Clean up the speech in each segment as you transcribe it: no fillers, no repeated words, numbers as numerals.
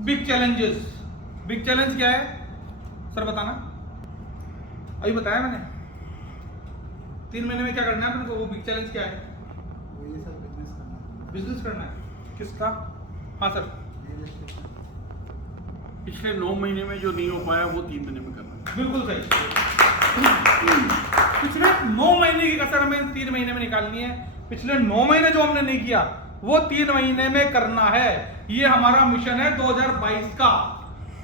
Big challenges. Big challenge क्या है sir, बताना। अभी बताया मैंने 3 महीने में क्या करना है अपन को। वो बिग चैलेंज क्या है? वो ये सब बिजनेस करना है। बिजनेस करना है। किसका? हाँ सर। रियल एस्टेट का। पिछले 9 महीने में जो नहीं हो पाया वो 3 महीने में करना है। बिल्कुल सही। पिछले 9 महीने की कसर हमें 3 महीने में निकालनी है। पिछले 9 महीने जो हमने नहीं किया वो 3 महीने में करना है। ये हमारा मिशन है 2022 का,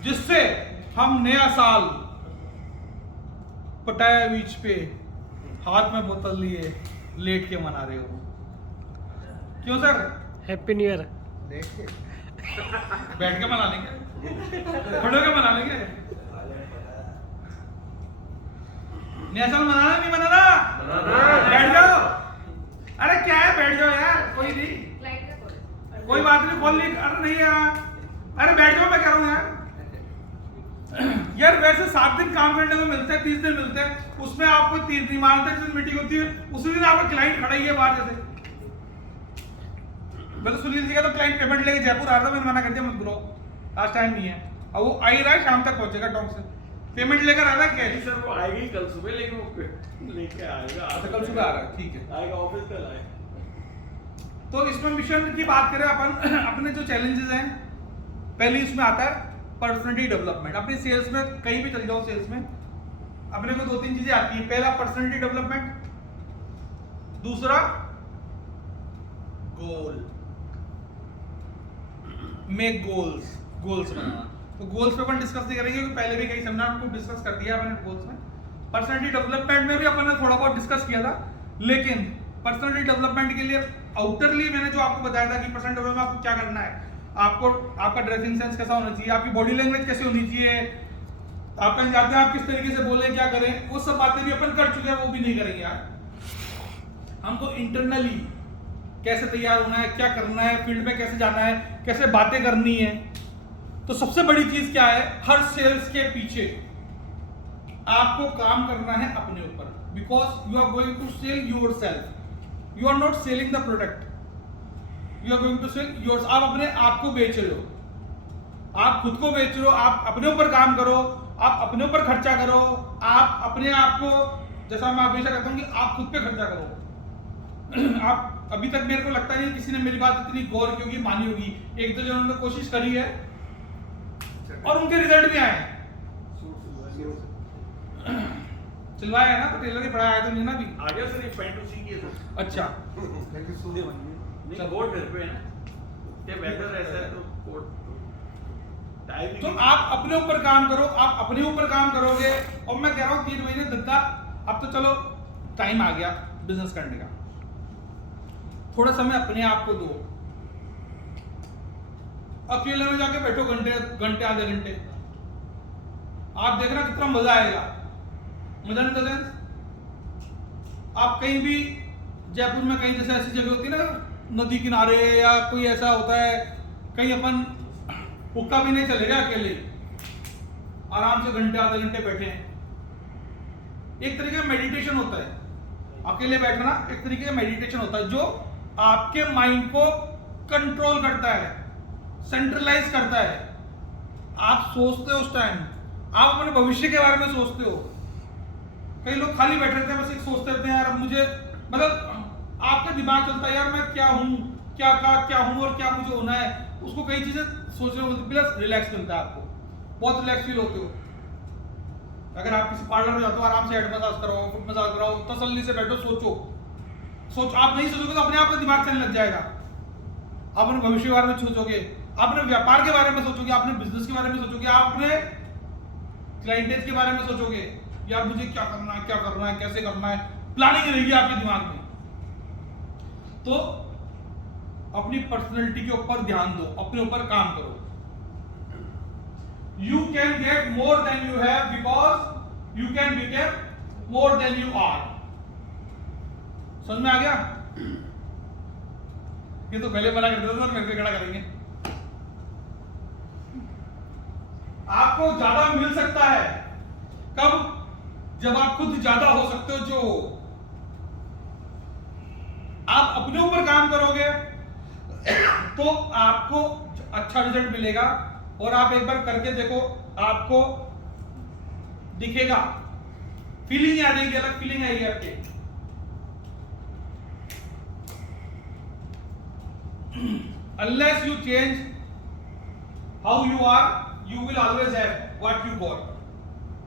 जिससे हम नया साल पटाया बीच पे हाथ में बोतल लिए लेट के मना रहे हो। क्यों सर? Happy new year. देखिए बैठ के मना लेंगे, खड़े होके मना लेंगे। नया साल मनाना नहीं मनाना? बैठ जाओ। अरे क्या है, बैठ जाओ यार, कोई नहीं, कोई बात नहीं, कॉल नहीं। अरे नहीं यार, अरे बैठ जाओ, मैं कह रहा हूँ यार। यार वैसे 7 दिन काम करने को मिलते हैं, 30 दिन मिलते हैं, उसमें आपको 3 दिन मानते हैं, जिस दिन मीटिंग होती है उसी दिन आपका क्लाइंट खड़ा ही है बाहर। जैसे मतलब सुनील जी का तो क्लाइंट पेमेंट लेके जयपुर आ रहा था, मैंने मना कर दिया मत ब्रो, आज टाइम नहीं है। और वो आ ही रहा है, शाम तक पहुंचेगा टोंक से, पेमेंट लेकर आ रहा है। नहीं सर, वो आएगा ही कल सुबह, लेकिन वो लेके आएगा। अच्छा, कल सुबह आ रहा है, ठीक है। आएगा ऑफिस कल आएगा। तो इसमें मिशन की बात करें अपन, अपने जो चैलेंजेस हैं, पहले इसमें आता है पर्सनालिटी डेवलपमेंट। अपनी सेल्स में कहीं भी चल जाओ, सेल्स में अपने को 2-3 चीजें आती है। पहला पर्सनालिटी डेवलपमेंट, दूसरा गोल, मेक गोल्स, गोल्स बनाना। तो गोल्स पे अपन डिस्कस नहीं करेंगे क्योंकि पहले भी कई सेमिनार को डिस्कस कर दिया अपने गोल्स में। पर्सनालिटी डेवलपमेंट में भी अपन ने थोड़ा बहुत डिस्कस किया था, लेकिन पर्सनालिटी डेवलपमेंट के लिए आउटरली मैंने जो आपको बताया था कि पर्सनालिटी डेवलपमेंट में आपको क्या करना है, आपको आपका ड्रेसिंग सेंस कैसा होना चाहिए, आपकी बॉडी लैंग्वेज कैसी होनी चाहिए, आप कहीं जाते हैं आप किस तरीके से बोलें, क्या करें, वो सब बातें भी अपन कर चुके हैं, वो भी नहीं करेंगे यार। हमको इंटरनली कैसे तैयार होना है, क्या करना है, फील्ड में कैसे जाना है, कैसे बातें करनी है। तो सबसे बड़ी चीज क्या है, हर सेल्स के पीछे आपको काम करना है अपने ऊपर, because you are going to sell yourself, you are not selling the product, you are going to sell yours. आप अपने आप को बेच रहे हो, आप खुद को बेच रहे हो, आप अपने ऊपर काम करो, आप अपने ऊपर खर्चा करो, आप अपने आप को, जैसा मैं हमेशा कहता हूं कि आप खुद पे खर्चा करो। आप अभी तक मेरे को लगता नहीं किसी ने मेरी बात इतनी गौर की होगी, मानी होगी। एक दो जनों ने कोशिश करी है और उनके रिजल्ट भी आए हैं। सिलवाया है ना, तो टेलर के पढ़ाया आया तो नहीं ना अभी। आ गया सर, एक पैंट उसी की है सर। अच्छा, लेकिन सूर्य बन गए। नहीं, कोट घर पे है ना, ये वेदर ऐसा है तो कोट टाइम तो आप अपने ऊपर काम करो, आप अपने ऊपर काम करोगे। और मैं कह रहा हूँ 3 महीने धक्का, अब तो चलो टाइम आ गया बिजनेस करने का, थोड़ा समय अपने आप को दो। अकेले में जाके बैठो घंटे आधे घंटे, आप देखना कितना मजा आएगा। मजा इन द सेंस, आप कहीं भी जयपुर में कहीं जैसे ऐसी जगह होती है ना, नदी किनारे या कोई ऐसा होता है, कहीं अपन हुक्का भी नहीं चलेगा, अकेले आराम से घंटे आधे घंटे बैठे हैं। एक तरीके का मेडिटेशन होता है, अकेले बैठना एक तरीके का मेडिटेशन होता है, जो आपके माइंड को कंट्रोल करता है, सेंट्रलाइज करता है। आप सोचते हो उस टाइम, आप अपने भविष्य के बारे में सोचते हो। कई लोग खाली बैठे रहते हैं, बस एक सोचते रहते हैं यार मुझे, मतलब आपका दिमाग चलता है यार मैं क्या हूँ, क्या हूँ और क्या मुझे होना है, उसको कई चीजें सोचने को मिलती है, प्लस रिलैक्स मिलता है, आपको बहुत रिलैक्स फील होते हो। अगर आप किसी पार्लर में जाते हो, आराम से हेड मसाज कराओ, फुट मसाज कराओ, तसल्ली से बैठो, सोचो। आप नहीं सोचोगे तो अपने आप का दिमाग चलने लग जाएगा। आप अपने भविष्य के बारे में सोचोगे, आप अपने व्यापार के बारे में सोचोगे, आप अपने बिजनेस के बारे में सोचोगे, आप अपने क्लाइंटेज के बारे में सोचोगे, यार मुझे क्या करना है, कैसे करना है, प्लानिंग रहेगी आपके दिमाग में। तो अपनी पर्सनैलिटी के ऊपर ध्यान दो, अपने ऊपर काम करो। You can get more than you have because you can become more than you are. समझ में आ गया? ये तो पहले मना करते थे सर, मेरे पे खड़ा करेंगे। आपको ज्यादा मिल सकता है कब? जब आप खुद ज्यादा हो सकते हो। जो आप अपने ऊपर काम करोगे तो आपको अच्छा रिजल्ट मिलेगा, और आप एक बार करके देखो, आपको दिखेगा, फीलिंग आ जाएगी, अलग फीलिंग आएगी आपके। Unless you change how you are, you will always have what you got,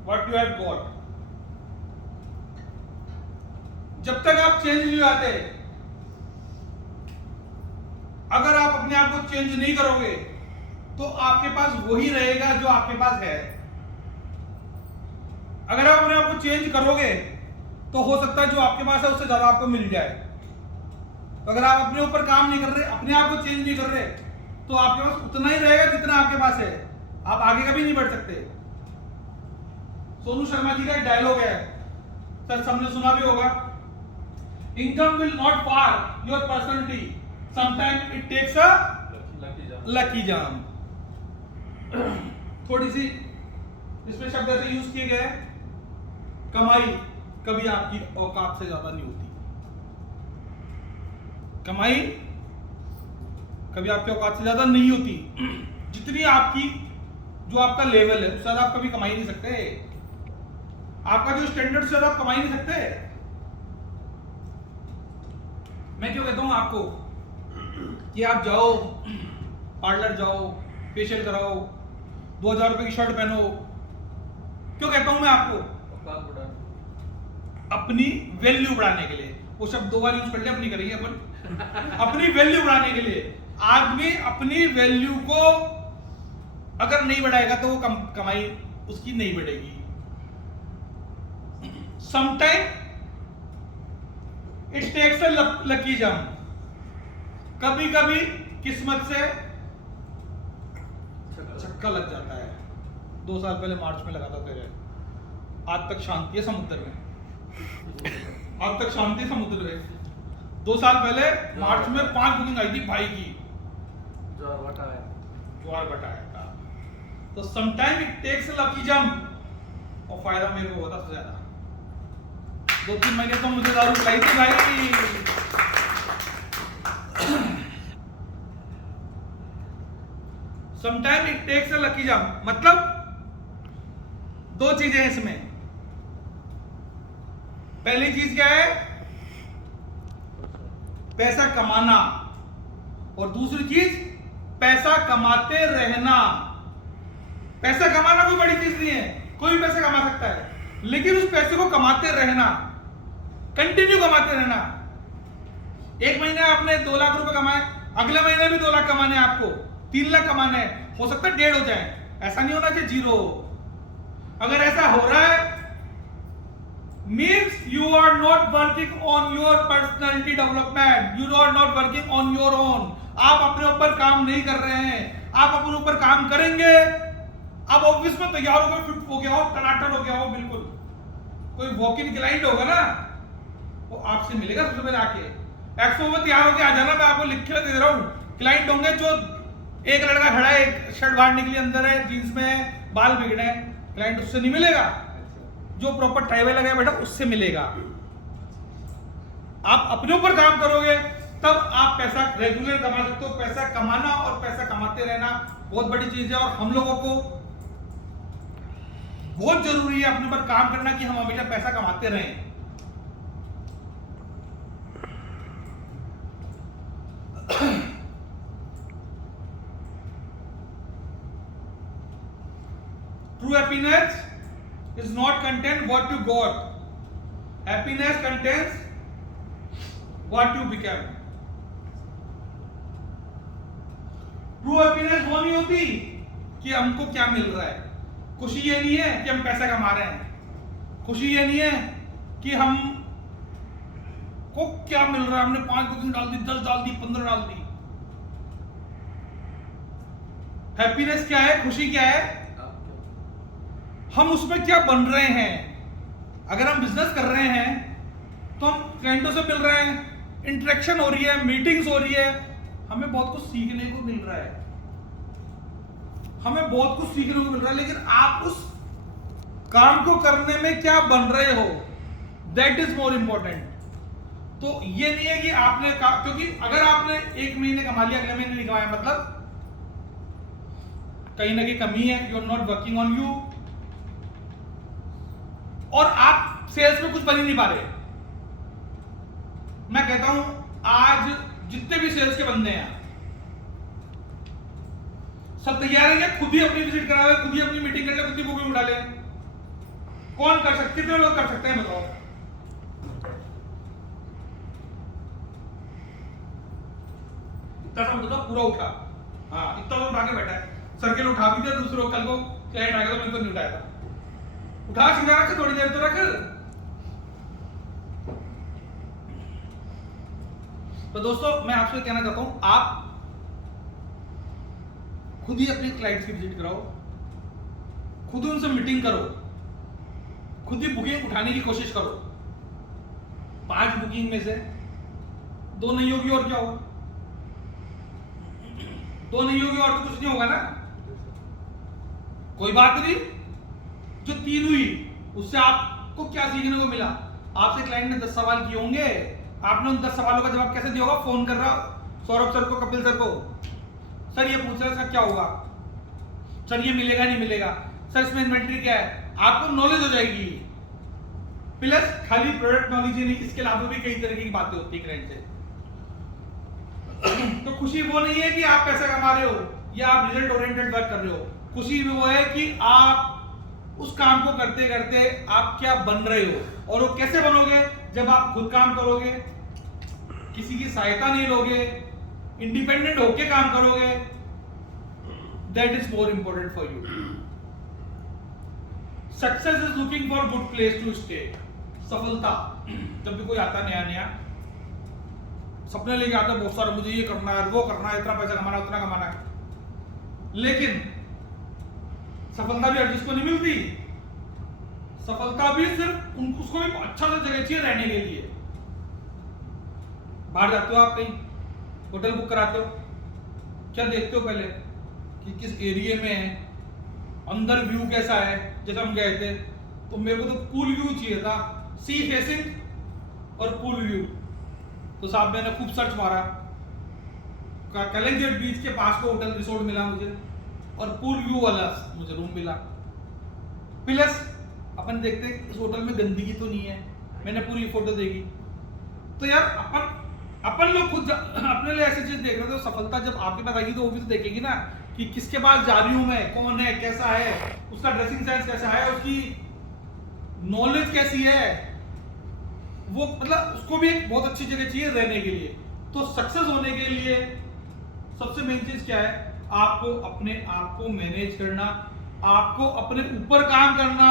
what you have got. जब तक आप चेंज नहीं आते, अगर आप अपने आप को चेंज नहीं करोगे तो आपके पास वही रहेगा जो आपके पास है। अगर आप अपने आप को चेंज करोगे तो हो सकता है जो आपके पास है उससे ज्यादा आपको मिल जाए। तो अगर आप अपने ऊपर काम नहीं कर रहे, अपने आप को चेंज नहीं कर रहे, तो आपके पास उतना ही रहेगा जितना आपके पास है, आप आगे कभी नहीं बढ़ सकते। सोनू शर्मा जी का एक डायलॉग है, सर सबने सुना भी होगा, income will not far your personality, sometime it takes a lucky jam. थोड़ी सी इसमें शब्द ऐसे यूज किए गए, कमाई कभी आपकी औकात से ज्यादा नहीं होती। कमाई कभी आपकी औकात से ज्यादा नहीं होती। जितनी आपकी, जो आपका लेवल है उससे ज्यादा आप कभी कमाई नहीं सकते। आपका जो स्टैंडर्ड से ज्यादा आप कमाई नहीं सकते। मैं क्यों कहता हूं आपको कि आप जाओ पार्लर जाओ, फेशियल कराओ, 2000 रुपए की शर्ट पहनो। क्यों कहता हूं मैं आपको? अपनी वैल्यू बढ़ाने के लिए। वो शब्द 2 बार यूज कर लिया, अपनी करेंगे अपन। अपनी वैल्यू बढ़ाने के लिए। आदमी अपनी वैल्यू को अगर नहीं बढ़ाएगा तो वो कमाई उसकी नहीं बढ़ेगी। Sometime it takes a lucky jump. कभी कभी किस्मत से छक्का लग जाता है। 2 साल पहले मार्च में लगा था तेरे, आज तक शांति है समुद्र में। आज तक शांति समुद्र में। 2 साल पहले मार्च में 5 बुकिंग आई थी भाई की, ज्वार बटा है। तो sometime it takes a lucky jump, और फायदा मेरे को होता सबसे ज्यादा। 2-3 महीने तो मुझे दारू पिलाई थी भाई। Sometime it takes a lucky jump, मतलब 2 चीजें हैं इसमें। पहली चीज क्या है? पैसा कमाना, और दूसरी चीज पैसा कमाते रहना। पैसा कमाना कोई बड़ी चीज नहीं है, कोई भी पैसा कमा सकता है, लेकिन उस पैसे को कमाते रहना, कंटिन्यू कमाते रहना। एक महीने आपने 2 लाख रुपए कमाए, अगले महीने भी 2 लाख कमाने हैं आपको, 3 लाख कमाने हैं, हो सकता है 1.5 हो जाए। ऐसा नहीं होना चाहिए 0 हो। अगर ऐसा हो रहा है means you are not working on your personality development, you are not working on your own। आप अपने ऊपर काम नहीं कर रहे हैं। आप अपने ऊपर काम करेंगे, आप ऑफिस में तैयार हो गए, फिट हो गया हो, टनाटन हो गया हो, बिल्कुल कोई वॉक इन क्लाइंट होगा ना, वो आपसे मिलेगा सबसे पहले आके, एक्सपो में तैयार होके आ जाना, मैं आपको लिख के दे रहा हूँ। क्लाइंट होंगे जो एक लड़का खड़ा है, एक शर्ट बांटने के लिए अंदर है, जींस में बाल बिगड़े हैं, क्लाइंट उससे नहीं मिलेगा। जो प्रॉपर टाई वाई लगाया बैठा उससे मिलेगा। आप अपने ऊपर काम करोगे तब आप पैसा रेगुलर कमा सकते हो। पैसा कमाना और पैसा कमाते रहना बहुत बड़ी चीज है, और हम लोगों को बहुत जरूरी है अपने ऊपर काम करना कि हम हमेशा पैसा कमाते रहें। True happiness is not content what you got. Happiness contains what you become. True happiness वो नहीं होती कि हमको क्या मिल रहा है। खुशी ये नहीं है कि हम पैसा कमा रहे हैं। खुशी ये नहीं है कि हम को क्या मिल रहा है, हमने 5 बुकिंग डाल दी, 10 डाल दी, 15 डाल दी। हैप्पीनेस क्या है? खुशी क्या है? हम उसमें क्या बन रहे हैं। अगर हम बिजनेस कर रहे हैं तो हम क्लाइंटों से मिल रहे हैं, इंटरेक्शन हो रही है, मीटिंग्स हो रही है, हमें बहुत कुछ सीखने को मिल रहा है, हमें बहुत कुछ सीखने को मिल रहा है। लेकिन आप उस काम को करने में क्या बन रहे हो, दैट इज मोर इंपॉर्टेंट। तो ये नहीं है कि आपने क्योंकि अगर आपने 1 महीने कमा लिया, अगले महीने नहीं कमाया, मतलब कहीं ना कहीं कमी है, you are not working on you, और आप सेल्स में कुछ बन ही नहीं पा रहे। मैं कहता हूं आज जितने भी सेल्स के बंदे हैं सब तैयार है, खुद ही अपनी विजिट करावे, खुद ही अपनी मीटिंग कर ले, खुद ही बुकिंग उठा ले। कौन कर सकते, कितने लोग कर सकते हैं बताओ? इतना सा मतलब पूरा उठा, हाँ इतना तो उठा के बैठा है, सर्किल उठा भी दिया, दूसरे कल को क्लाइंट आएगा तो मैं तो नहीं उठाएगा, उठा सीधा रख, थोड़ी देर तो रख। तो दोस्तों मैं आपसे कहना चाहता हूं, आप खुद ही अपने क्लाइंट्स की विजिट कराओ, खुद ही उनसे मीटिंग करो, खुद ही बुकिंग उठाने की कोशिश करो। 5 बुकिंग में से 2 नहीं होगी और क्या होगा? 2 नहीं होगी और तो कुछ नहीं होगा ना, कोई बात नहीं। जो 3 हुई उससे आपको क्या सीखने को मिला? आपसे क्लाइंट ने 10 सवाल किए होंगे, आपने उन 10 सवालों का जवाब कैसे दिया होगा? फोन कर रहा सौरभ सर को, कपिल सर को, सर ये पूछ रहा है, सर क्या होगा, सर ये मिलेगा नहीं मिलेगा, सर इसमें इन्वेंट्री क्या है, आपको नॉलेज हो जाएगी। प्लस खाली प्रोडक्ट नॉलेज ही नहीं, इसके अलावा भी कई तरह की बातें होती है क्लाइंट से। तो खुशी वो नहीं है कि आप पैसा कमा रहे हो या आप रिजल्ट ओरिएंटेड वर्क कर रहे हो, खुशी वो है कि आप उस काम को करते करते आप क्या बन रहे हो। और वो कैसे बनोगे? जब आप खुद काम करोगे, किसी की सहायता नहीं लोगे, इंडिपेंडेंट होके काम करोगे, that is more important for you. Success is looking for good place to stay. सफलता जब भी कोई आता नया नया सपने लेके आता है बहुत सारे, मुझे ये करना है, वो करना है, इतना पैसा कमाना है, उतना कमाना है, लेकिन सफलता भी हर जिसको नहीं मिलती। सफलता भी सिर्फ उसको भी अच्छा सा जगह चाहिए रहने के लिए। बाहर जाते हो आप, कहीं होटल बुक कराते हो, क्या देखते हो पहले कि किस एरिया में है, अंदर व्यू कैसा है। जैसे हम गए थे तो मेरे को तो पूल व्यू चाहिए था, सी फेसिंग और पूल व्यू। तो साहब मैंने खूब सर्च मारा, कलिंगजेट बीच के पास को होटल रिसोर्ट मिला मुझे, और पूल व्यू वाला मुझे रूम मिला। प्लस अपन देखते इस होटल में गंदगी तो नहीं है, मैंने पूरी फोटो देखी। तो यार अपन लोग खुद अपने लिए ऐसी चीज देख रहे थे। तो सफलता जब आपके पास आएगी तो वो भी तो देखेगी ना कि किसके पास जा रही हूं मैं, कौन है, कैसा है, उसका ड्रेसिंग सेंस कैसा है, उसकी नॉलेज कैसी है, वो मतलब उसको भी एक बहुत अच्छी जगह चाहिए रहने के लिए। तो सक्सेस होने के लिए सबसे मेन चीज क्या है? आपको अपने आप को मैनेज करना, आपको अपने ऊपर काम करना,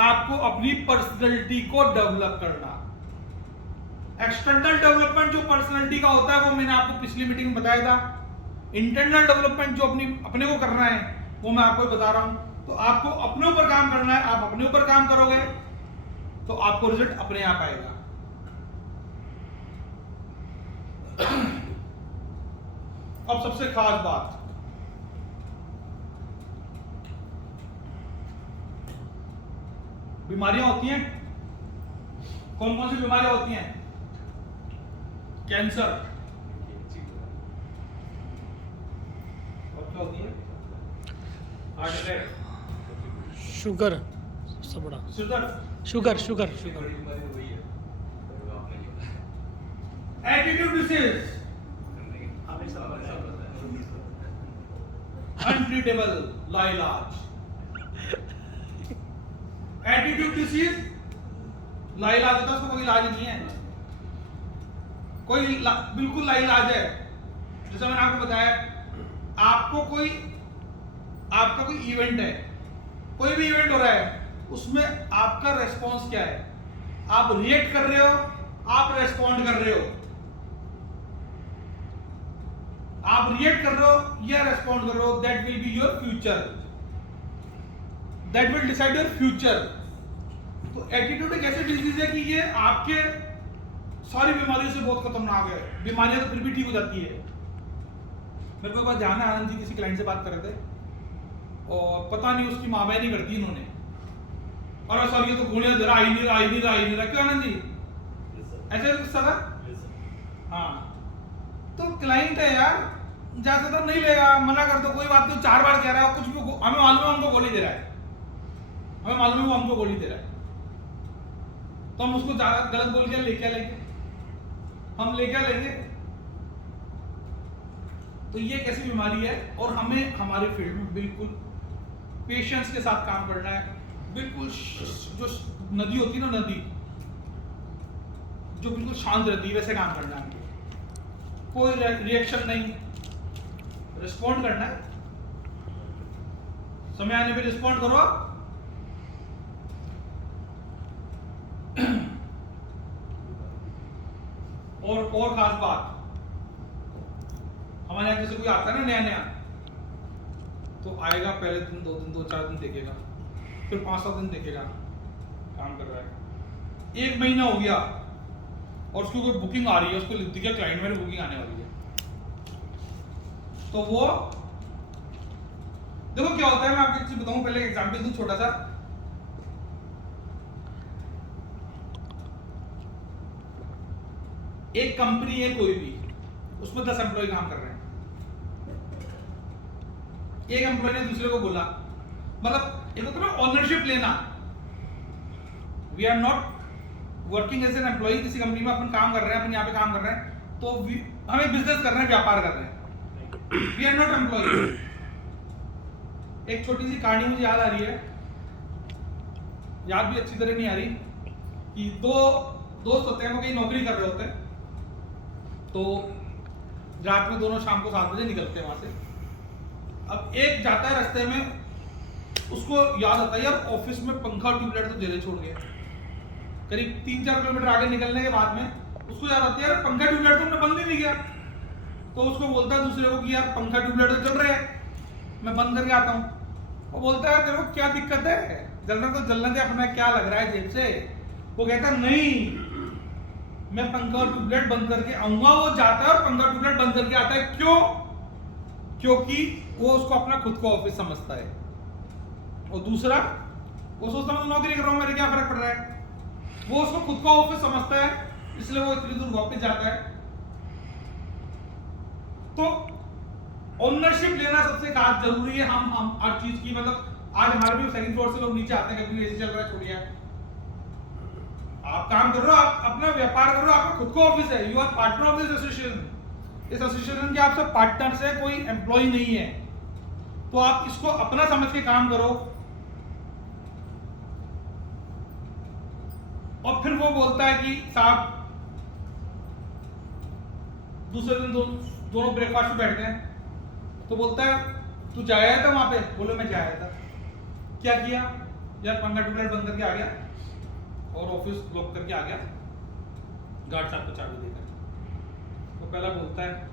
आपको अपनी पर्सनैलिटी को डेवलप करना। एक्सटर्नल डेवलपमेंट जो पर्सनैलिटी का होता है वो मैंने आपको पिछली मीटिंग में बताया था। इंटरनल डेवलपमेंट जो अपने को करना है वो मैं आपको बता रहा हूं। तो आपको अपने ऊपर काम करना है, आप अपने ऊपर काम करोगे तो आपको रिजल्ट अपने आप आएगा। अब सबसे खास बात, बीमारियां होती हैं। कौन कौन सी बीमारियां होती हैं? कैंसर, और क्या होती है? हार्ट अटैक, शुगर, सबसे बड़ा sugar, sugar attitude disease, untreatable, लाइलाज। एटीट्यूड डिसीज लाइलाज होता है, उसका कोई इलाज नहीं है, बिल्कुल लाइलाज है। जैसा मैंने आपको बताया, आपका कोई इवेंट है, कोई भी इवेंट हो रहा है, उसमें आपका रेस्पॉन्स क्या है? आप रिएक्ट कर रहे हो, आप रेस्पॉन्ड कर रहे हो, आप रिएक्ट कर रहे हो या रेस्पॉन्ड कर रहे हो, that will be your future, that will decide your future. तो एटीट्यूड एक ऐसी डिजीज है कि ये आपके सारी बीमारियों से बहुत खतरनाक है। बीमारियां तो फिर भी ठीक हो जाती है। मेरे को ध्यान है, आनंद जी किसी क्लाइंट से बात कर रहे थे और पता नहीं उसकी माँ बहन नहीं करती इन्होंने, और सर ये तो गोलियां दे रहा, आई नहीं रहा। क्यों आनंद जी ऐसे गुस्सा था? हाँ, तो क्लाइंट है यार, ज्यादा तो नहीं लेगा, मना कर दो, कोई बात नहीं, 4 बार कह रहा है, कुछ भी हमें मालूम है हमको गोली दे रहा है, हमें मालूम है वो हमको गोली दे रहा है, तो हम उसको ज्यादा गलत बोल के लेके लेंगे, हम लेके लेंगे। तो ये एक ऐसी बीमारी है और हमें हमारे फील्ड में बिल्कुल पेशेंस के साथ काम करना है, बिल्कुल जो नदी होती है ना, नदी जो बिल्कुल शांत रहती है वैसे काम करना है, कोई रिएक्शन नहीं, रिस्पॉन्ड करना है, समय आने पे रिस्पॉन्ड करो। और खास बात, हमारे यहाँ जैसे कोई आता है ना नया नया, तो आएगा पहले दिन 2 दिन 2-4 दिन देखेगा, फिर 5-7 दिन देखेगा काम कर रहा है, 1 महीना हो गया और उसकी कोई बुकिंग आ रही है, उसको लिख दिया क्लाइंट मेरी बुकिंग आने वाली है, तो वो देखो क्या होता है, मैं आपको एक चीज बताऊं, पहले एग्जांपल दूं छोटा सा। एक कंपनी है कोई भी, उसमें 10 एम्प्लॉय काम कर रहे हैं, एक एम्प्लॉय ने दूसरे को बोला, मतलब एक होता है ना ओनरशिप लेना, we are not working as an employ, किसी कंपनी में अपन काम कर रहे हैं, अपन यहाँ पे काम कर रहे हैं, तो हमें बिजनेस कर रहे हैं, व्यापार कर रहे हैं, वी आर नॉट एम्प्लॉय। एक छोटी सी कहानी मुझे याद आ रही है, याद भी अच्छी तरह नहीं आ रही, कि 2 दोस्त होते हैं, वो कहीं नौकरी कर रहे होते हैं, तो रात में दोनों शाम को 7 बजे निकलते हैं वहां से। अब एक जाता है रास्ते में, उसको याद आता है यार ऑफिस में पंखा ट्यूबलाइट तो जले छोड़ गया, करीब 3-4 किलोमीटर आगे निकलने के बाद में उसको याद आता है यार पंखा ट्यूबलाइट तो हमने बंद ही नहीं किया, तो उसको बोलता है दूसरे को कि यार पंखा ट्यूबलाइट तो चल रहा है, मैं बंद करके आता हूँ। वो बोलता है तेरे को क्या दिक्कत है, जलना तो जलने दे, अपना क्या लग रहा है जेब से। वो कहता है नहीं, मैं पंखा और ट्यूबलाइट बंद करके आऊंगा। वो जाता है और पंखा ट्यूबलाइट बंद करके आता है, क्यों? क्योंकि वो उसको अपना खुद का ऑफिस समझता है, और दूसरा वो सोचता है नौकरी कर रहा हूं, मेरे क्या फर्क पड़ रहा है, वो उसको खुद का ऑफिस समझता है, इसलिए वो इतनी दूर वापस जाता है। तो ओनरशिप लेना सबसे खास जरूरी है। हम हर चीज की, मतलब आज हमारे भी सेकंड फ्लोर से लोग नीचे आते हैं, कभी एसी चल रहा है, छोड़िए, आप काम कर रहे हो, आप अपना व्यापार कर रहे हो, आपका खुद का ऑफिस है, you are partner of this association, इस एसोसिएशन के आप सब पार्टनर्स हैं, कोई एम्प्लॉय नहीं है, तो आप इसको अपना समझ के काम करो। और फिर वो बोलता है कि साहब, दूसरे दिन दोनों ब्रेकफास्ट पे बैठते हैं, तो बोलता है तू जाया था वहां पे? बोले मैं जाया था। क्या किया? यार पंखा ट्यूबलाइट बंद करके आ गया और ऑफिस लॉक करके आ गया, गार्ड साहब को चाबी देकर। तो पहला बोलता है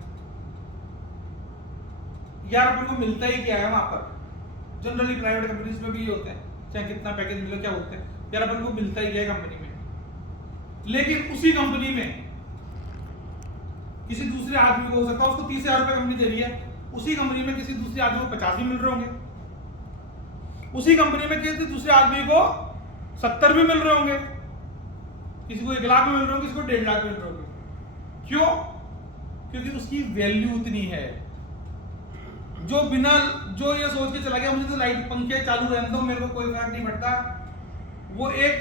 यार अपन को मिलता ही क्या है वहां पर, जनरली प्राइवेट कंपनीज में भी ये होते हैं, चाहे कितना पैकेज मिले, क्या बोलते हैं यार अपन को मिलता ही क्या है कंपनी में। लेकिन उसी कंपनी में किसी दूसरे आदमी को हो सकता है उसको 30,000 रुपए कंपनी दे रही है, उसी कंपनी में किसी दूसरे आदमी को 50 भी मिल रहे होंगे, उसी कंपनी में किसी दूसरे आदमी को 70 भी मिल रहे होंगे, किसी को 1 लाख में मिल रहे होंगे, किसी को 1.5 लाख में मिल रहे होंगे। क्यों? क्योंकि उसकी वैल्यू उतनी है। जो ये सोच के चला गया मुझे तो लाइट पंखे चालू रहने दो, मेरे को कोई फर्क नहीं पड़ता, वो एक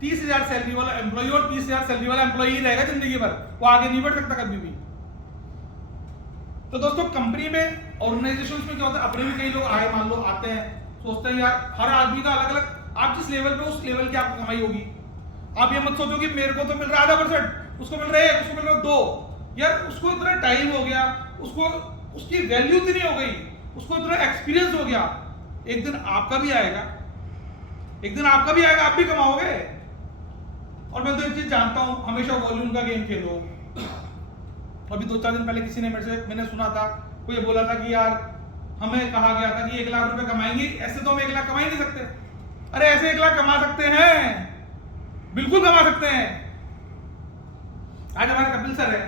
30,000 सैलरी वाला एम्प्लॉय और 30,000 सैलरी वाला एम्प्लॉय ही रहेगा जिंदगी भर, वो आगे नहीं बढ़ सकता कभी भी। तो दोस्तों कंपनी में, ऑर्गेनाइजेशंस में क्या होता है, अपने भी कई लोग आए, मान लो आते हैं, सोचते हैं यार हर आदमी का अलग अलग, आप जिस लेवल पे उस लेवल की आपको कमाई होगी। आप ये मत सोचो कि मेरे को तो मिल रहा है 0.5%, उसको मिल रहा है 1, उसको मिल रहा है 2। यार उसको इतना टाइम हो गया, उसको उसकी वैल्यू इतनी हो गई, उसको इतना एक्सपीरियंस हो गया, एक दिन आपका भी आएगा, एक दिन आपका भी आएगा, आप भी कमाओगे। और मैं तो एक चीज जानता हूं, हमेशा वॉल्यूम का गेम खेलो। अभी 2-4 दिन पहले किसी ने मैंने सुना था, कोई ये बोला था कि यार हमें कहा गया था कि 1 लाख रुपए कमाएंगे, ऐसे तो हम 1 लाख कमा ही नहीं सकते। अरे ऐसे 1 लाख कमा सकते हैं, बिल्कुल कमा सकते हैं। आज हमारे कपिल सर है,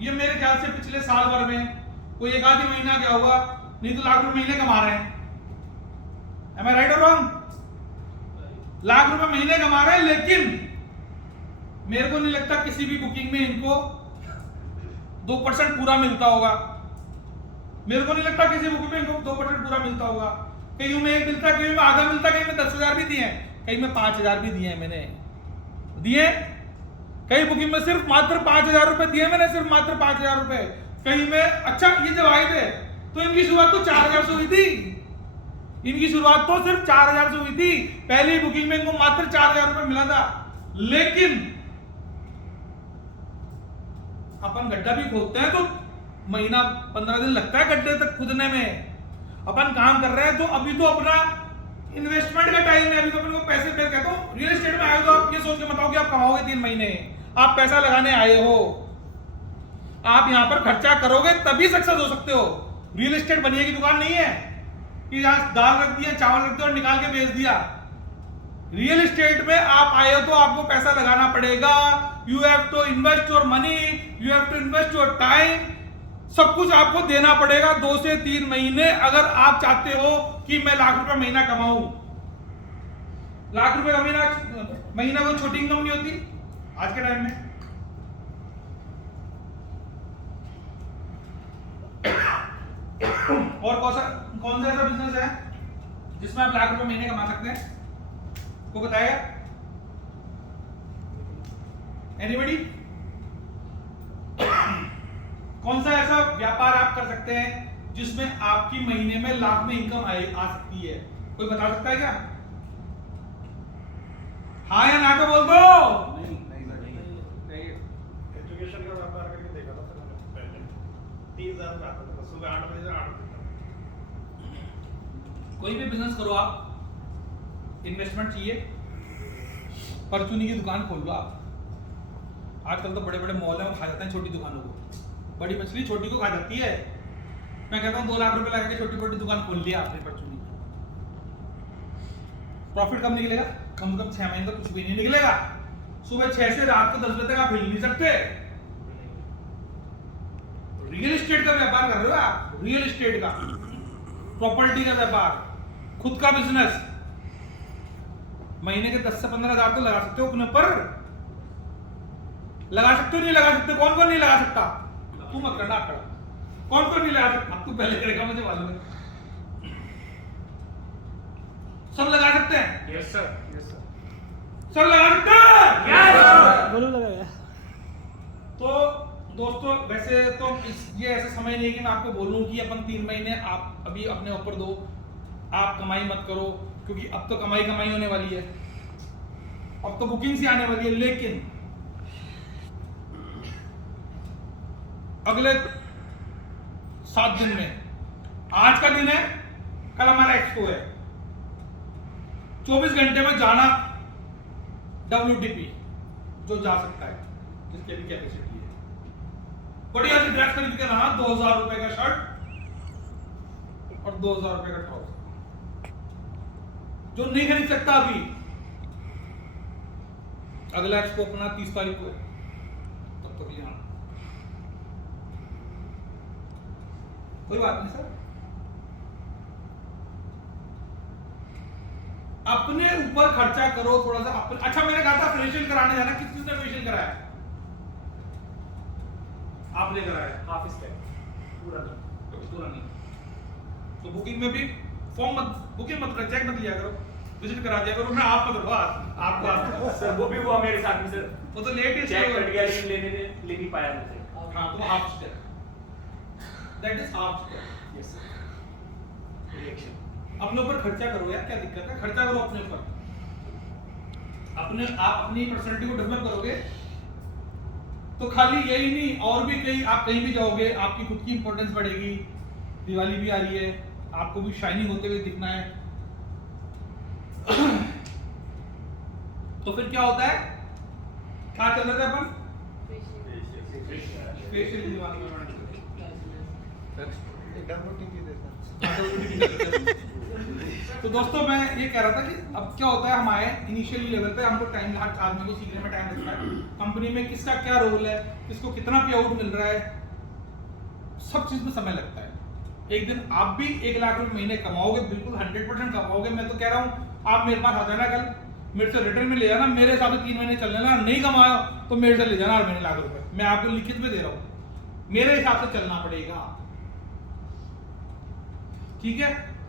ये मेरे ख्याल से पिछले साल भर में कोई 1 आधी महीना क्या होगा, नहीं तो लाख रुपए महीने कमा रहे हैं। Am I right or wrong? Lakh रुपए महीने कमा रहे हैं, लेकिन मेरे को नहीं लगता किसी भी बुकिंग में इनको 2% पूरा मिलता होगा। मेरे को नहीं लगता किसी बुकिंग में इनको 2% पूरा मिलता होगा। कहीं में 1 मिलता, कहीं में आधा मिलता, कहीं में 10,000 भी दिए हैं, कहीं में 5,000 भी दिए हैं मैंने दिए। कई बुकिंग में सिर्फ मात्र 5,000 रुपए दिए मैंने, सिर्फ मात्र 5,000 रुपए। कहीं में अच्छा ये जब आए थे तो इनकी शुरुआत तो 4,000 से हुई थी। इनकी शुरुआत तो सिर्फ 4,000 से हुई थी। पहली बुकिंग में इनको मात्र 4,000 रुपए मिला था। लेकिन अपन गड्ढा भी खोदते हैं तो महीना 15 दिन लगता है गड्ढे तक खुदने में। अपन काम कर रहे हैं तो अभी तो अपना इन्वेस्टमेंट का टाइम है। अभी तो अपन को पैसे पे कहता हूं, रियल एस्टेट में आए तो आप ये सोच के बताओ कि आप कमाओगे 3 महीने। आप पैसा लगाने आए हो, आप यहां पर खर्चा करोगे तभी सक्सेस हो सकते हो। रियल एस्टेट बनिए की दुकान नहीं है कि यहां दाल रख दिया, चावल रख दिया और निकाल के बेच दिया। रियल एस्टेट में आप आए हो तो आपको पैसा लगाना पड़ेगा। You have to invest your money, you have to invest your time. सब कुछ आपको देना पड़ेगा 2 से 3 महीने अगर आप चाहते हो कि मैं लाख रुपए महीना कमाऊं। लाख रुपए का महीना कोई छोटी इनकम नहीं होती आज के टाइम में। और कौन सा ऐसा बिजनेस है जिसमें आप लाख रुपए महीने कमा सकते हैं? को बताएगा एनीबॉडी? कौन सा ऐसा व्यापार आप कर सकते हैं जिसमें आपकी महीने में लाख में इनकम आ सकती है? कोई बता सकता है क्या? हाँ या ना तो बोल दो। एजुकेशन का व्यापार करके देखा था सर मैंने पहले। 30,000 में आता था, सुबह 8 बजे से 8 बजे तक। कोई भी बिजनेस करो आप, इन्वेस्टमेंट चाहिए। परचूनी की दुकान खोल लो आप। आजकल तो बड़े बड़े मॉल में खा जाते हैं छोटी दुकानों को। बड़ी मछली छोटी को खा जाती है। मैं कहता हूँ 2 लाख रुपए लगा के छोटी छोटी दुकान खोल लिया आपने परचूनी की। प्रॉफिट कब निकलेगा? कम से कम 6 महीने तो कुछ भी नहीं निकलेगा। सुबह 6 से रात को 10 बजे तक आप हिल नहीं सकते। रियल एस्टेट का व्यापार कर रहे हो आप, रियल एस्टेट का, प्रॉपर्टी का व्यापार, खुद का बिजनेस। महीने के 10 से 15,000 तो लगा सकते हो अपने ऊपर। लगा सकते हो नहीं लगा सकते? कौन कौन नहीं लगा सकता? तू मत करना खड़ा। कौन कौन नहीं लगा सकता? तू पहले करेगा, मुझे मालूम है। सब लगा सकते हैं? Yes sir, yes sir. सब लगा सकते हैं? यस बोलो लगाया। तो दोस्तों वैसे तो ये ऐसा समय नहीं है कि मैं आपको बोलूं कि अपन 3 महीने आप अभी अपने ऊपर दो, आप कमाई मत करो, क्योंकि अब तो कमाई होने वाली है, अब तो बुकिंग ही आने वाली है। लेकिन अगले 7 दिन में, आज का दिन है, कल हमारा एक्सपो है, 24 घंटे में जाना WTP जो जा सकता है, जिसके भी कैपेसिटी है, बढ़िया सी ड्रेस खरीद के लाना, 2,000 रुपए का शर्ट और 2,000 रुपए का ट्राउजर। जो नहीं खरीद सकता अभी, अगला एक्सपो अपना 30 तारीख को है, तब तक ले आना। कोई बात नहीं सर, अपने ऊपर खर्चा करो थोड़ा सा। अच्छा मैंने कहा था फेशियल कराने जाना, किसने फेशियल कराया? आपने कराया? हाफ स्टेप पूरा नहीं। तो बुकिंग में भी बुकिंग मत चेक मत लिया करो, विजिट करा दिया करो। मैं आपको दो आपको सर वो भी हुआ मेरे साथ में सर। वो तो लेट ही चेक कट गया लेकिन ले नहीं पाया मुझे। हाँ तो half step, that is half step. Yes sir. Reaction अपने ऊपर खर्चा करो यार, क्या दिक्कत है? खर्चा करो अपने ऊपर। आप अपनी पर्सनैलिटी को डेवलप करोगे तो खाली यही नहीं, और भी कहीं आप कहीं भी जाओगे, आपकी खुद की इंपॉर्टेंस बढ़ेगी। दिवाली भी आ रही है, आपको भी शाइनिंग होते हुए दिखना है। तो फिर क्या होता है? क्या चल रहा था अपन? फेशियल दिवाली में WTP देता। तो दोस्तों मैं ये कह रहा था कि अब क्या होता है, हमारे इनिशियल लेवल पे हमको टाइम, हर आदमी को सीखने में टाइम लगता है। कंपनी में किसका क्या रोल है, किसको कितना पे आउट मिल रहा है, सब चीज में समय लगता है। एक दिन आप भी 1 लाख रुपए महीने कमाओगे, बिल्कुल 100% कमाओगे। मैं तो कह रहा हूँ आप मेरे पास आ जाना, कल मेरे से रिटर्न में ले जाना, मेरे हिसाब से 3 महीने चल लेना, नहीं कमाया तो मेरे से ले जाना 8 महीने लाख रुपए। मैं आपको लिखित में दे रहा हूँ, मेरे हिसाब से चलना पड़ेगा। ठीक है।